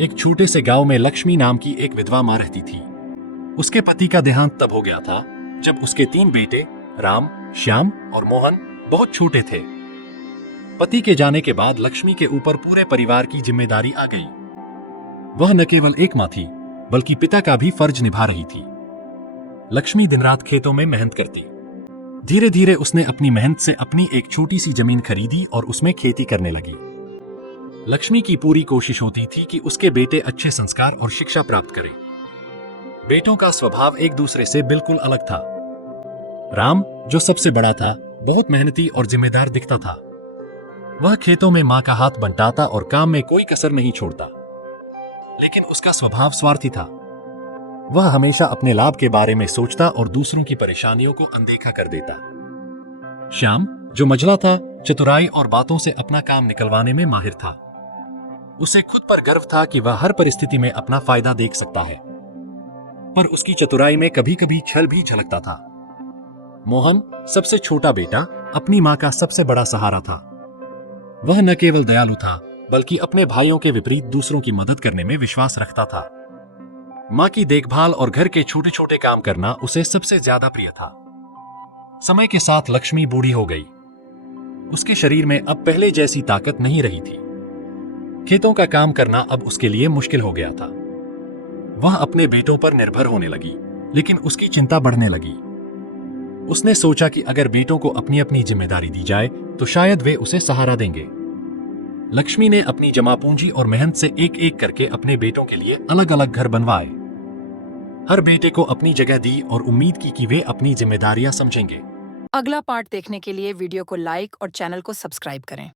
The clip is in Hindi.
एक छोटे से गांव में लक्ष्मी नाम की एक विधवा मां रहती थी। उसके पति का देहांत तब हो गया था जब उसके 3 बेटे राम, श्याम और मोहन बहुत छोटे थे। पति के जाने के बाद लक्ष्मी के ऊपर पूरे परिवार की जिम्मेदारी आ गई। वह न केवल एक मां थी बल्कि पिता का भी फर्ज निभा रही थी। लक्ष्मी दिन रात खेतों में मेहनत करती। धीरे धीरे उसने अपनी मेहनत से अपनी एक छोटी सी जमीन खरीदी और उसमें खेती करने लगी। लक्ष्मी की पूरी कोशिश होती थी कि उसके बेटे अच्छे संस्कार और शिक्षा प्राप्त करें। बेटों का स्वभाव एक दूसरे से बिल्कुल अलग था। राम, जो सबसे बड़ा था, बहुत मेहनती और जिम्मेदार दिखता था। वह खेतों में मां का हाथ बंटाता और काम में कोई कसर नहीं छोड़ता। लेकिन उसका स्वभाव स्वार्थी था। वह हमेशा अपने लाभ के बारे में सोचता और दूसरों की परेशानियों को अनदेखा कर देता। श्याम, जो मझला था, चतुराई और बातों से अपना काम निकलवाने में माहिर था। उसे खुद पर गर्व था कि वह हर परिस्थिति में अपना फायदा देख सकता है। पर उसकी चतुराई में कभी कभी छल भी झलकता था। मोहन, सबसे छोटा बेटा, अपनी मां का सबसे बड़ा सहारा था। वह न केवल दयालु था बल्कि अपने भाइयों के विपरीत दूसरों की मदद करने में विश्वास रखता था। मां की देखभाल और घर के छोटे छोटे काम करना उसे सबसे ज्यादा प्रिय था। समय के साथ लक्ष्मी बूढ़ी हो गई। उसके शरीर में अब पहले जैसी ताकत नहीं रही थी। खेतों का काम करना अब उसके लिए मुश्किल हो गया था। वह अपने बेटों पर निर्भर होने लगी, लेकिन उसकी चिंता बढ़ने लगी। उसने सोचा कि अगर बेटों को अपनी अपनी जिम्मेदारी दी जाए तो शायद वे उसे सहारा देंगे। लक्ष्मी ने अपनी जमा पूंजी और मेहनत से एक एक करके अपने बेटों के लिए अलग अलग घर बनवाए। हर बेटे को अपनी जगह दी और उम्मीद की कि वे अपनी जिम्मेदारियां समझेंगे। अगला पार्ट देखने के लिए वीडियो को लाइक और चैनल को सब्सक्राइब करें।